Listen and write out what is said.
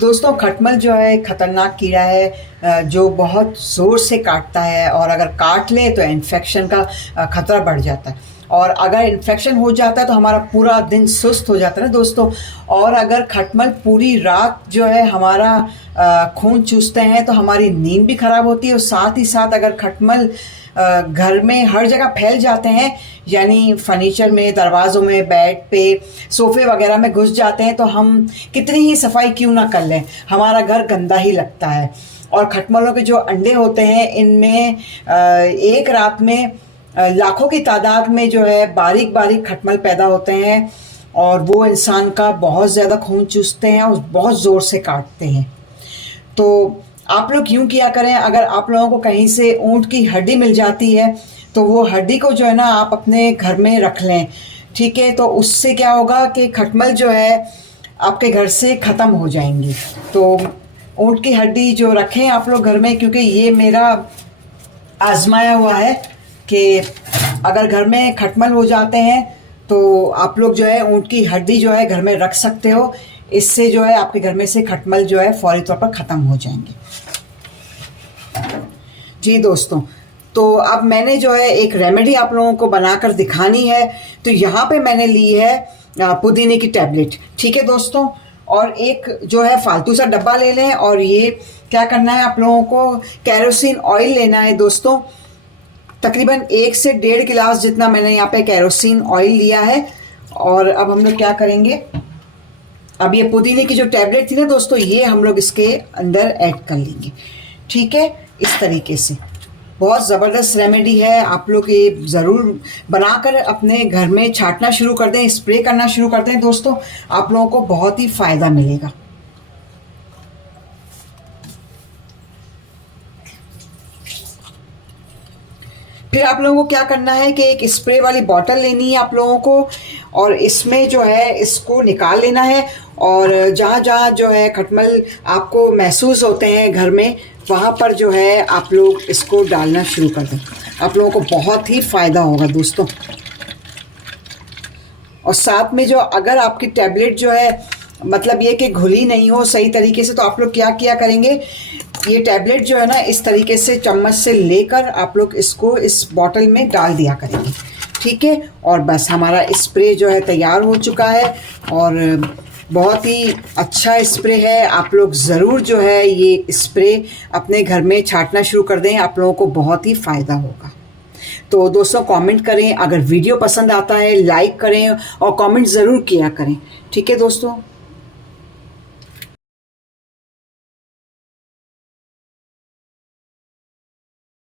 दोस्तों खटमल जो है एक खतरनाक कीड़ा है जो बहुत ज़ोर से काटता है और अगर काट ले तो इन्फेक्शन का खतरा बढ़ जाता है। और अगर इन्फेक्शन हो जाता है तो हमारा पूरा दिन सुस्त हो जाता है ना दोस्तों। और अगर खटमल पूरी रात जो है हमारा खून चूसते हैं तो हमारी नींद भी ख़राब होती है। और साथ ही साथ अगर खटमल घर में हर जगह फैल जाते हैं, यानी फर्नीचर में, दरवाज़ों में, बेड पे, सोफ़े वगैरह में घुस जाते हैं तो हम कितनी ही सफाई क्यों ना कर लें, हमारा घर गंदा ही लगता है। और खटमलों के जो अंडे होते हैं इनमें एक रात में लाखों की तादाद में जो है बारीक बारीक खटमल पैदा होते हैं और वो इंसान का बहुत ज़्यादा खून चूसते हैं और बहुत ज़ोर से काटते हैं। तो आप लोग यूँ किया करें, अगर आप लोगों को कहीं से ऊँट की हड्डी मिल जाती है तो वो हड्डी को जो है ना आप अपने घर में रख लें, ठीक है। तो उससे क्या होगा कि खटमल जो है आपके घर से ख़त्म हो जाएंगी। तो ऊँट की हड्डी जो रखें आप लोग घर में, क्योंकि ये मेरा आजमाया हुआ है कि अगर घर में खटमल हो जाते हैं तो आप लोग जो है ऊँट की हड्डी जो है घर में रख सकते हो। इससे जो है आपके घर में से खटमल जो है फौरी तौर पर ख़त्म हो जाएंगे। जी दोस्तों, तो अब मैंने जो है एक रेमेडी आप लोगों को बनाकर दिखानी है। तो यहाँ पे मैंने ली है पुदीने की टैबलेट, ठीक है दोस्तों। और एक जो है फालतू सा डब्बा ले लें और ये क्या करना है, आप लोगों को केरोसिन ऑयल लेना है दोस्तों। तकरीबन 1 से 1.5 गिलास जितना मैंने यहाँ पे केरोसिन ऑयल लिया है। और अब हम लोग क्या करेंगे, अब ये पुदीने की जो टैबलेट थी ना दोस्तों, ये हम लोग इसके अंदर ऐड कर लेंगे, ठीक है। इस तरीके से बहुत ज़बरदस्त रेमेडी है, आप लोग ये ज़रूर बनाकर अपने घर में छांटना शुरू कर दें, स्प्रे करना शुरू कर दें दोस्तों, आप लोगों को बहुत ही फ़ायदा मिलेगा। फिर आप लोगों को क्या करना है कि एक स्प्रे वाली बॉटल लेनी है आप लोगों को और इसमें जो है इसको निकाल लेना है। और जहाँ जहाँ जो है खटमल आपको महसूस होते हैं घर में, वहाँ पर जो है आप लोग इसको डालना शुरू कर दें, आप लोगों को बहुत ही फ़ायदा होगा दोस्तों। और साथ में जो अगर आपकी टैबलेट जो है मतलब ये कि घुली नहीं हो सही तरीके से, तो आप लोग क्या किया करेंगे, ये टैबलेट जो है ना इस तरीके से चम्मच से लेकर आप लोग इसको इस बॉटल में डाल दिया करेंगे, ठीक है। और बस हमारा स्प्रे जो है तैयार हो चुका है और बहुत ही अच्छा स्प्रे है। आप लोग ज़रूर जो है ये स्प्रे अपने घर में छांटना शुरू कर दें, आप लोगों को बहुत ही फ़ायदा होगा। तो दोस्तों कमेंट करें, अगर वीडियो पसंद आता है लाइक करें और कमेंट ज़रूर किया करें, ठीक है दोस्तों।